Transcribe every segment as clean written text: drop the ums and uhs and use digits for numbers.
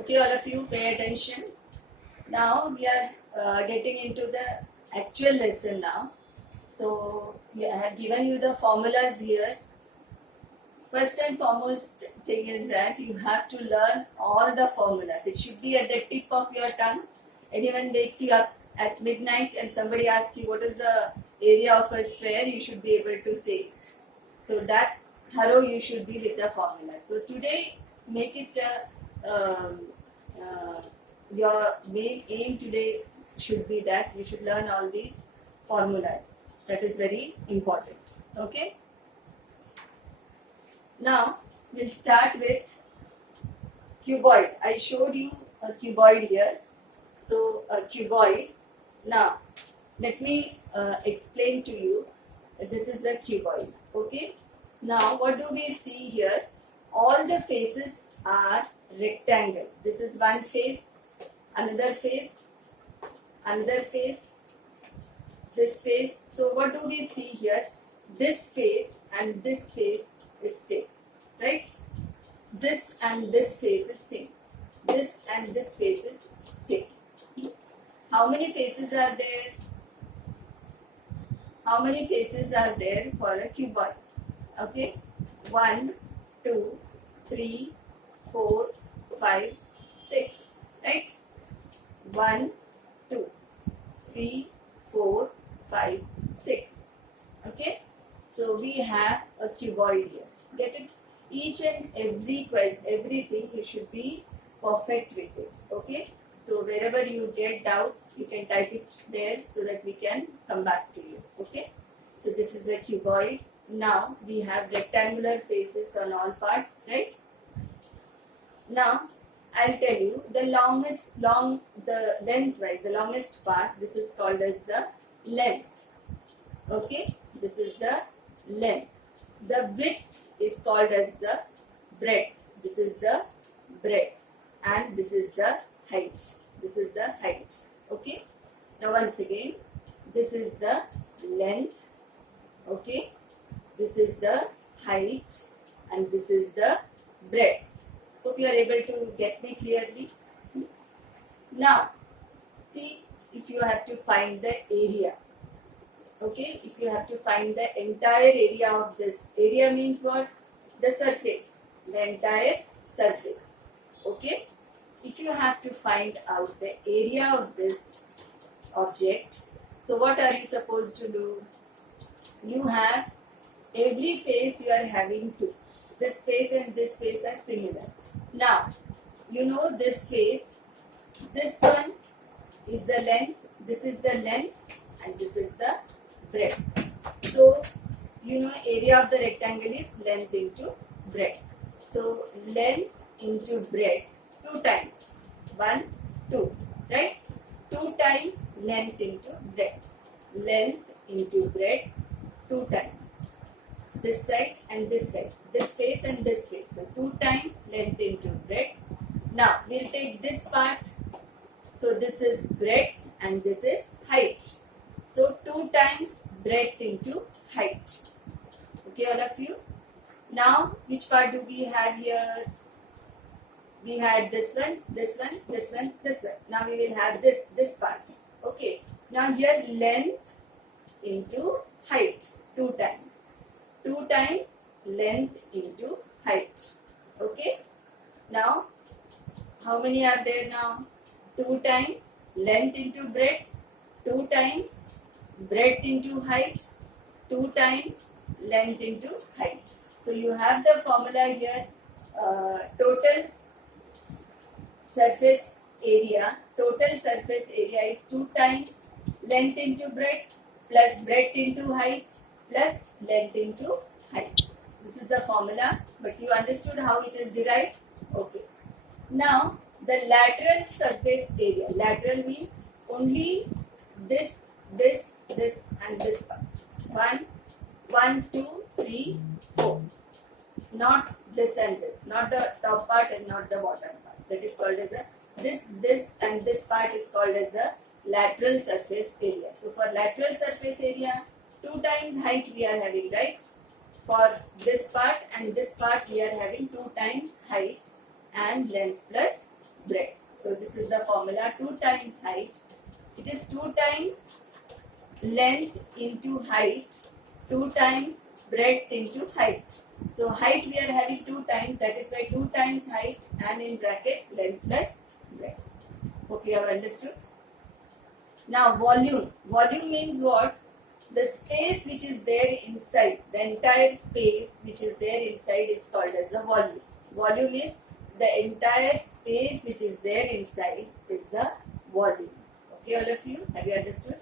Okay, all of you pay attention. Now we are getting into the actual lesson now. So I have given you the formulas here. First and foremost thing is that you have to learn all the formulas. It should be at the tip of your tongue. Anyone wakes you up at midnight and somebody asks you what is the area of a sphere, you should be able to say it. So that thorough you should be with the formula. So today make it your main aim today should be that you should learn all these formulas. That is very important. Okay. Now we'll start with cuboid. I showed you a cuboid here. So a cuboid. Now let me explain to you. This is a cuboid. Okay. Now what do we see here? All the faces are rectangle. This is one face, another face, another face, this face. So what do we see here? This face and this face is same, right? This and this face is same. This and this face is same. How many faces are there? How many faces are there for a cuboid? Okay, 1, 2, 3, 4, 5, 6, right? 1, 2, 3, 4, 5, 6. Okay, so we have a cuboid here. Get it? Each and everything you should be perfect with it. Okay, so wherever you get doubt, you can type it there so that we can come back to you. Okay, so this is a cuboid. Now we have rectangular faces on all parts, right? Now I'll tell you the lengthwise, the longest part, this is called as the length. Okay, this is the length. The width is called as the breadth. This is the breadth, and this is the height. This is the height. Okay. Now once again, this is the length. Okay. This is the height, and this is the breadth. Hope you are able to get me clearly. Now, see if you have to find the area. Okay, if you have to find the entire area of this. Area means what? The surface. The entire surface. Okay. If you have to find out the area of this object, so what are you supposed to do? You have every face you are having two. This face and this face are similar. Now, you know this face, this one is the length, this is the length, and this is the breadth. So, you know area of the rectangle is length into breadth. So, length into breadth 2 times. 1, 2, right? 2 times length into breadth. Length into breadth 2 times. This side and this side. This face and this face. So 2 times length into breadth. Now we'll take this part. So this is breadth and this is height. So 2 times breadth into height. Okay, all of you. Now which part do we have here? We had this one, this one, this one, this one. Now we will have this part. Okay. Now here length into height 2 times. 2 times length into height. Okay. Now, how many are there now? 2 times length into breadth, 2 times breadth into height, 2 times length into height. So you have the formula here. Total surface area. Total surface area is 2 times length into breadth plus breadth into height plus length into height. This is the formula, but you understood how it is derived? Okay. Now, the lateral surface area. Lateral means only this, and this part. 1, 2, 3, 4. Not this and this. Not the top part and not the bottom part. That is called as a, this and this part is called as the lateral surface area. So, for lateral surface area, 2 times height we are having, right? For this part and this part we are having 2 times height and length plus breadth. formula, 2 times height. It is 2 times length into height, 2 times breadth into height. So height we are having 2 times, that is why 2 times height and in bracket length plus breadth. Hope you have understood. Now volume. Volume means what? The space which is there inside, the entire space which is there inside is called as the volume. Volume is the entire space which is there inside is the volume. Okay, all of you, have you understood?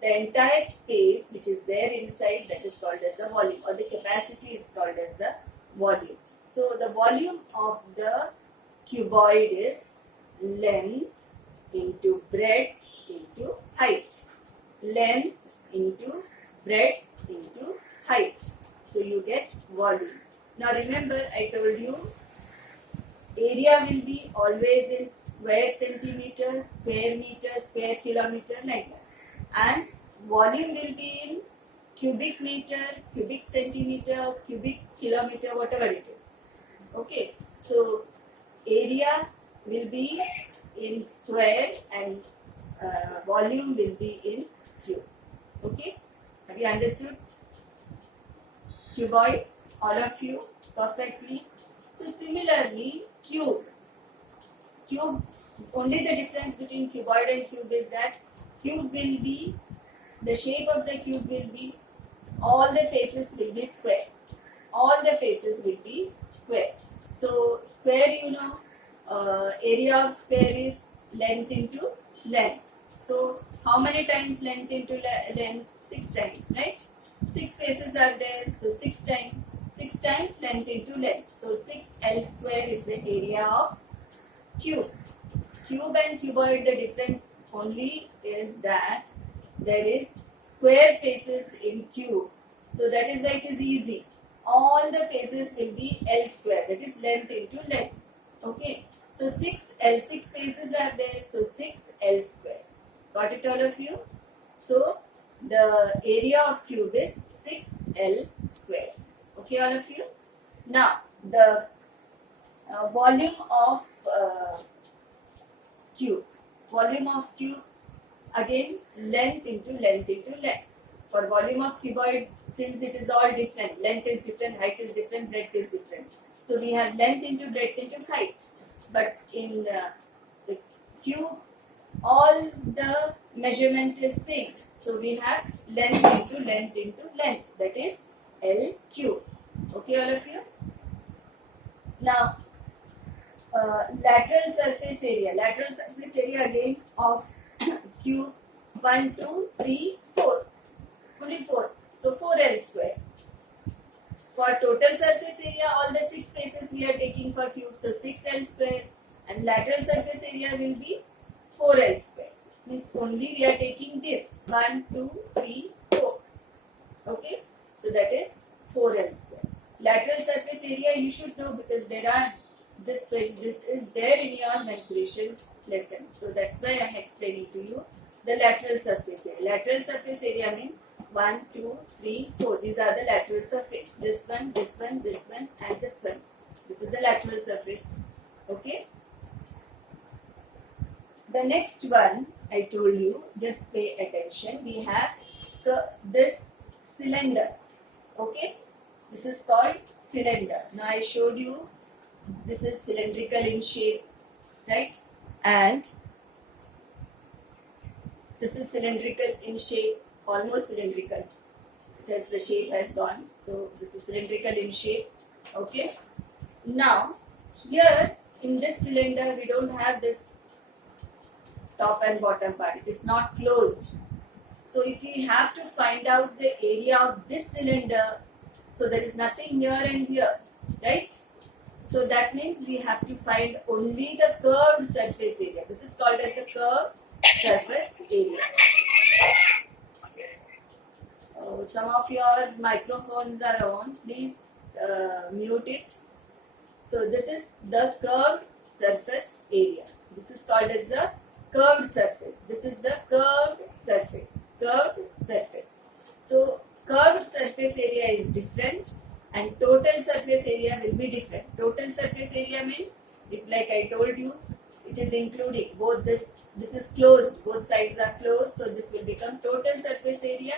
The entire space which is there inside, that is called as the volume, or the capacity is called as the volume. So the volume of the cuboid is length into breadth into height. Length into breadth into height. So you get volume. Now remember, I told you area will be always in square centimeter, square meter, square kilometer, like that. And volume will be in cubic meter, cubic centimeter, cubic kilometer, whatever it is. Okay. So area will be in square and volume will be in cube. Okay. Have you understood? Cuboid, all of you, perfectly. So similarly, cube. Cube, only the difference between cuboid and cube is that cube will be, the shape of the cube will be, all the faces will be square. All the faces will be square. So square, you know, area of square is length into length. So how many times length into length? 6 times, right? 6 faces are there, so 6 times length into length. So 6L square is the area of cube. Cube and cuboid, the difference only is that there is square faces in cube. So that is why it is easy. All the faces will be L square, that is length into length. Okay. So 6L, 6 faces are there, so 6L square. Got it, all of you? So the area of cube is 6L square. Okay, all of you? Now, the volume of cube. Volume of cube, again, length into length into length. For volume of cuboid, since it is all different, length is different, height is different, breadth is different. So we have length into breadth into height. But in the cube, all the measurement is same. So we have length into length into length, that is L cube. Okay, all of you? Now, lateral surface area. Lateral surface area again of cube 1, 2, 3, 4. Only 4. So 4L square. For total surface area, all the 6 faces we are taking for cube. So 6L square. And lateral surface area will be 4L square. Means only we are taking this 1, 2, 3, 4. Okay. So that is 4L square. Lateral surface area you should know because there are this is there in your mensuration lesson. So that's why I am explaining to you the lateral surface area. Lateral surface area means 1, 2, 3, 4. These are the lateral surface. This one, this one, this one, and this one. This is the lateral surface. Okay. The next one I told you, just pay attention. We have this cylinder. Okay. This is called cylinder. Now I showed you this is cylindrical in shape, right? And this is cylindrical in shape, almost cylindrical. Because the shape has gone. So this is cylindrical in shape. Okay. Now here in this cylinder we don't have this top and bottom part. It is not closed. So if we have to find out the area of this cylinder, so there is nothing here and here, right? So that means we have to find only the curved surface area. This is called as the curved surface area. Oh, some of your microphones are on. Please mute it. So this is the curved surface area. This is called as the curved surface. This is the curved surface. Curved surface. So curved surface area is different and total surface area will be different. Total surface area means, if like I told you, it is including both this this is closed, both sides are closed, so this will become total surface area.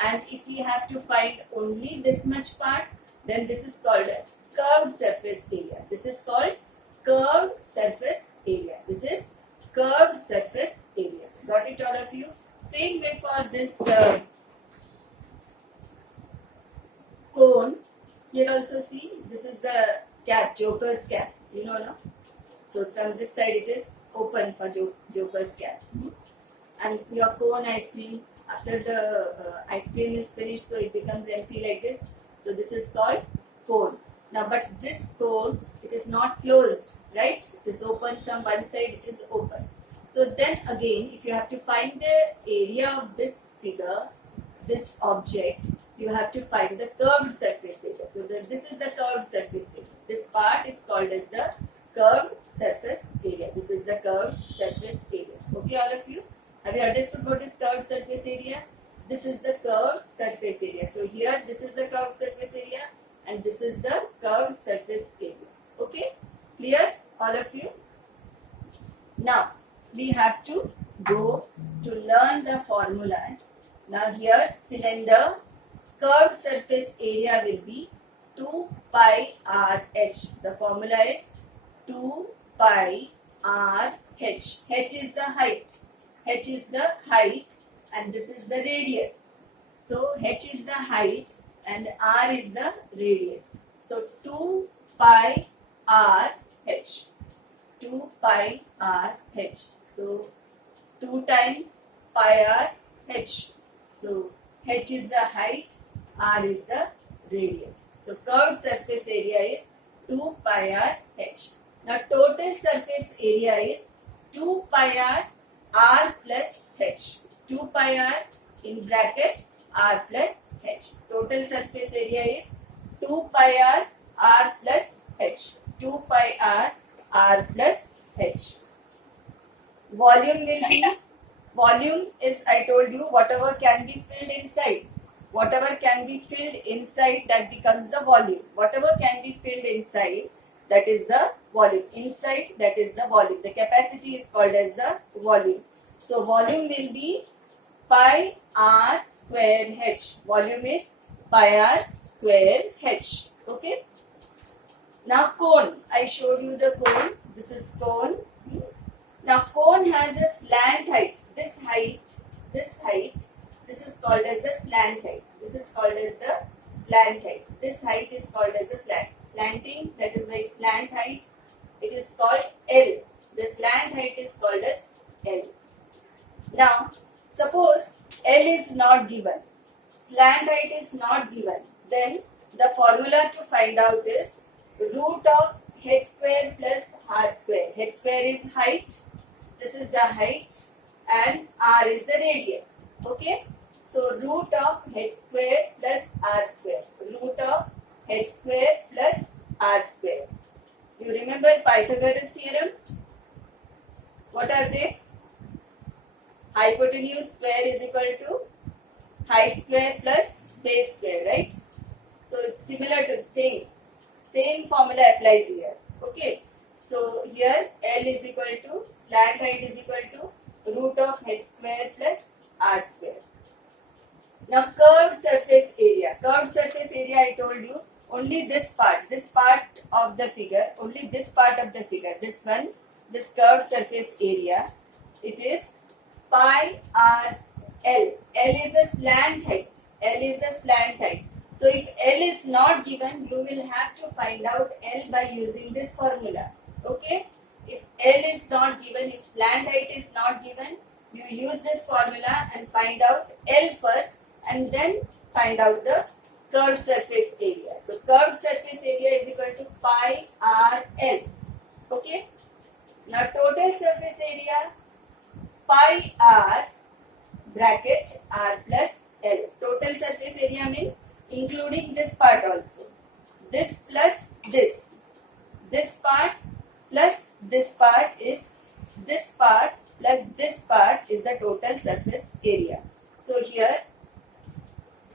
And if we have to find only this much part, then this is called as curved surface area. This is called curved surface area. This is curved surface area. Got it, all of you? Same way for this cone. Here also see, this is the cap, Joker's cap. You know, no? So from this side it is open for Joker's cap. And your cone ice cream, after the ice cream is finished, so it becomes empty like this. So this is called cone. Now, but this cone, it is not closed, right? It is open from one side, it is open. So then again, if you have to find the area of this figure, this object, you have to find the curved surface area. So this is the curved surface area. This part is called as the curved surface area. This is the curved surface area. Okay, all of you? Have you understood what is curved surface area? This is the curved surface area. So here, this is the curved surface area and this is the curved surface area. Okay? Clear, all of you? Now, we have to go to learn the formulas. Now here, cylinder, curved surface area will be 2 pi r h. The formula is 2 pi r h. H is the height. H is the height and this is the radius. So h is the height and r is the radius. So 2 pi r h. 2 pi r h. So 2 times pi r h. So h is the height, r is the radius. So curved surface area is 2 pi r h. Now total surface area is 2 pi r plus h. 2 pi r in bracket r plus h. Total surface area is 2 pi r plus h. 2 pi r plus h. Volume is, I told you, whatever can be filled inside. Whatever can be filled inside, that becomes the volume. Whatever can be filled inside, that is the volume. Inside, that is the volume. The capacity is called as the volume. So volume will be pi r square h. Volume is pi r square h. Okay. Now cone. I showed you the cone. This is cone. Now cone has a slant height. This is called as the slant height. This is called as the slant height. This height is called as the slant. Slanting, that is why slant height, it is called L. The slant height is called as L. Now, suppose L is not given, slant height is not given, then the formula to find out is root of h square plus r square. H square is height, this is the height, and r is the radius. Okay? So, root of h square plus r square. Root of h square plus r square. You remember Pythagoras theorem? What are they? Hypotenuse square is equal to height square plus base square, right? So, it's similar to same formula applies here. Okay. So, here L is equal to, slant height is equal to root of h square plus r square. Now curved surface area. Curved surface area, I told you, only this part of the figure, this one, this curved surface area, it is pi r L. L is a slant height. So if L is not given, you will have to find out L by using this formula. Okay? If L is not given, if slant height is not given, you use this formula and find out L first and then find out the curved surface area. So curved surface area is equal to pi r L. Okay? Now total surface area, pi r bracket r plus L. Total surface area means including this part also. This plus this. This part plus this part is this part plus this part is the total surface area. So here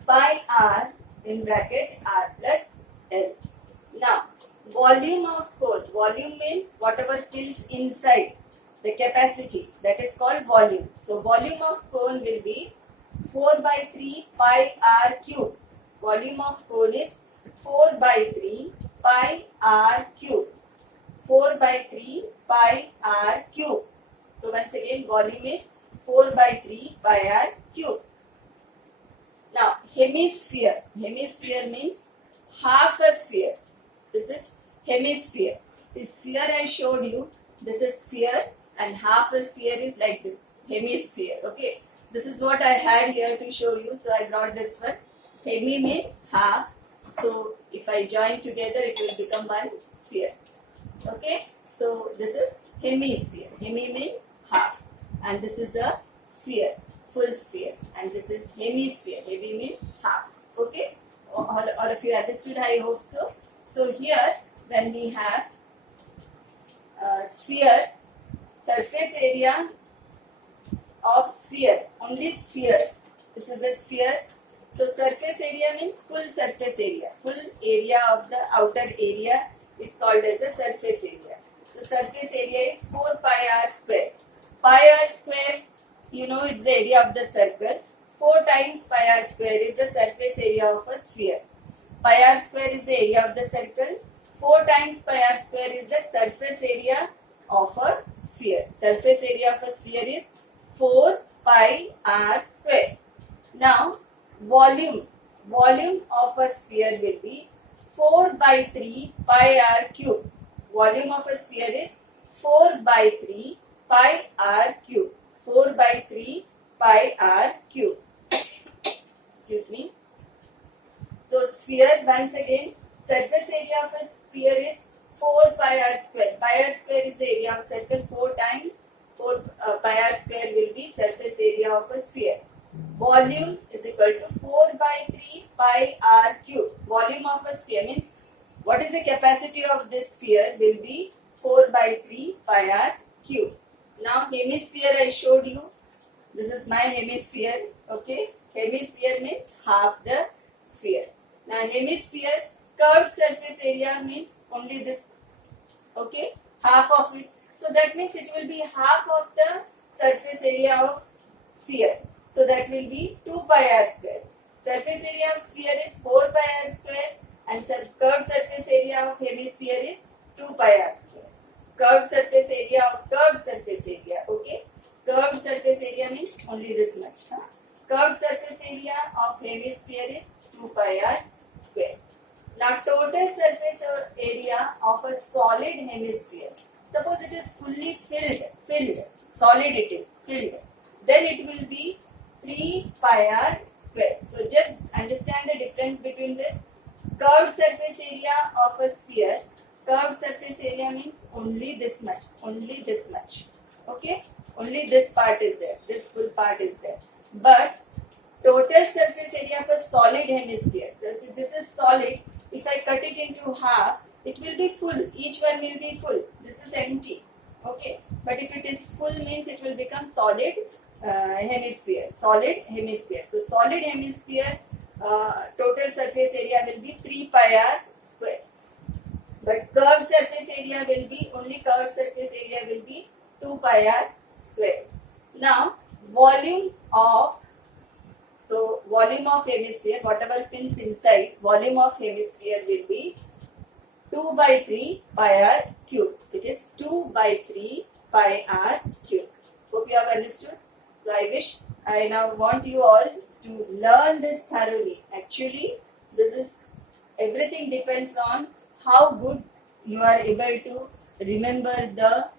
pi r in bracket r plus L. Now volume of cone. Volume means whatever fills inside. the capacity, that is called volume. So volume of cone will be 4 by 3 pi r cube. Volume of cone is 4 by 3 pi r cube. 4 by 3 pi r cube. So once again, volume is 4 by 3 pi r cube. Now hemisphere. Hemisphere means half a sphere. This is hemisphere. See, sphere I showed you. This is sphere and half a sphere is like this. Hemisphere. Okay. This is what I had here to show you. So I brought this one. Hemi means half. So if I join together, it will become one sphere. Okay. So this is hemisphere. Hemi means half. And this is a sphere. Full sphere. And this is hemisphere. Hemi means half. Okay. All of you understood, I hope so. So here when we have sphere, surface area of sphere, only sphere. This is a sphere. So surface area means full surface area. Full area of the outer area is called as a surface area. So surface area is 4 pi r square. Pi r square, you know, it's the area of the circle. 4 times pi r square is the surface area of a sphere. Pi r square is the area of the circle. 4 times pi r square is the surface area of a sphere. Surface area of a sphere is 4 pi r square. Now, volume of a sphere will be 4 by 3 pi r cube. Volume of a sphere is 4 by 3 pi r cube. 4 by 3 pi r cube. Excuse me. So sphere, once again, surface area of a sphere is 4 pi r square. Pi r square is the area of circle. 4 times 4 pi r square will be surface area of a sphere. Volume is equal to 4 by 3 pi r cube. Volume of a sphere means what is the capacity of this sphere will be 4 by 3 pi r cube. Now hemisphere I showed you. This is my hemisphere. Okay. Hemisphere means half the sphere. Now hemisphere, curved surface area means only this. Okay. Half of it. So that means it will be half of the surface area of sphere. So that will be 2 pi r square. Surface area of sphere is 4 pi r square and curved surface area of hemisphere is 2 pi r square. Curved surface area of curved surface area. Okay. Curved surface area means only this much. Huh? Curved surface area of hemisphere is 2 pi r square. Now total surface area of a solid hemisphere. Suppose it is fully filled, solid it is, filled. Then it will be 3 pi r square. So just understand the difference between this. Curved surface area of a sphere. Curved surface area means only this much. Only this much. Okay? Only this part is there. This full part is there. But total surface area of a solid hemisphere. This is solid. If I cut it into half, it will be full. Each one will be full. This is empty. Okay? But if it is full means it will become solid hemisphere. Solid hemisphere. So solid hemisphere total surface area will be 3 pi r square. But curved surface area will be, only curved surface area will be 2 pi r square. Now volume of hemisphere, whatever fills inside, volume of hemisphere will be 2 by 3 pi r cube. It is 2 by 3 pi r cube. Hope you have understood. So I now want you all to learn this thoroughly. Actually, everything depends on how good you are able to remember the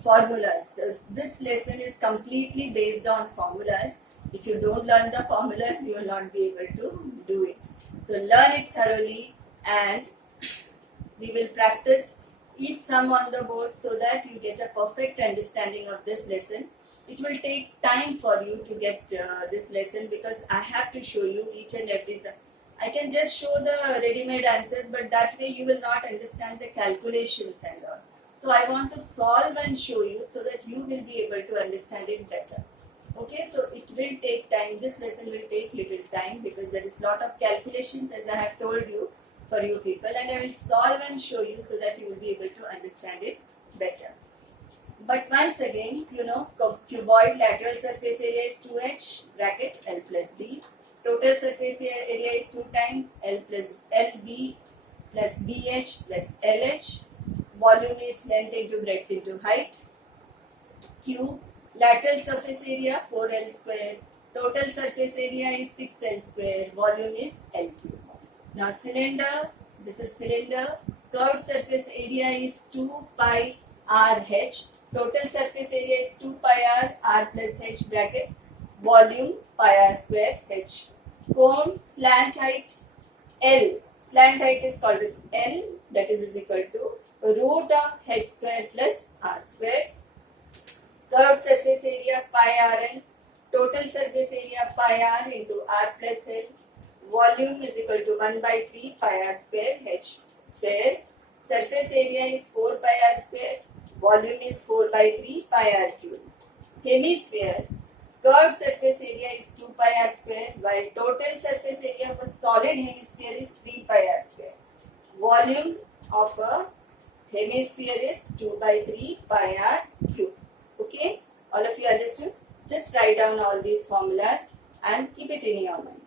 formulas. So this lesson is completely based on formulas. If you don't learn the formulas, you will not be able to do it. So learn it thoroughly and we will practice each sum on the board so that you get a perfect understanding of this lesson. It will take time for you to get this lesson because I have to show you each and every sum. I can just show the ready-made answers, but that way you will not understand the calculations and all. So I want to solve and show you so that you will be able to understand it better. Okay, so it will take time. This lesson will take little time because there is lot of calculations as I have told you for you people, and I will solve and show you so that you will be able to understand it better. But once again, cuboid lateral surface area is 2h bracket L plus B. Total surface area is 2 times L plus LB plus BH plus LH. Volume is length into breadth into height. Q. Lateral surface area 4L square. Total surface area is 6L square. Volume is L cube. Now cylinder. This is cylinder. Curved surface area is 2 pi RH. Total surface area is 2 pi R plus H bracket. Volume pi R square H. Cone slant height L. Slant height is called as L, that is equal to root of H square plus R square. Curved surface area pi Rn. Total surface area pi R into R plus L. Volume is equal to 1 by 3 pi R square H square. Surface area is 4 pi R square. Volume is 4 by 3 pi R cube. Hemisphere. Curved surface area is 2 pi R square, while total surface area of a solid hemisphere is 3 pi R square. Volume of a hemisphere is 2 by 3 pi R cube. Okay? All of you understood? Just write down all these formulas and keep it in your mind.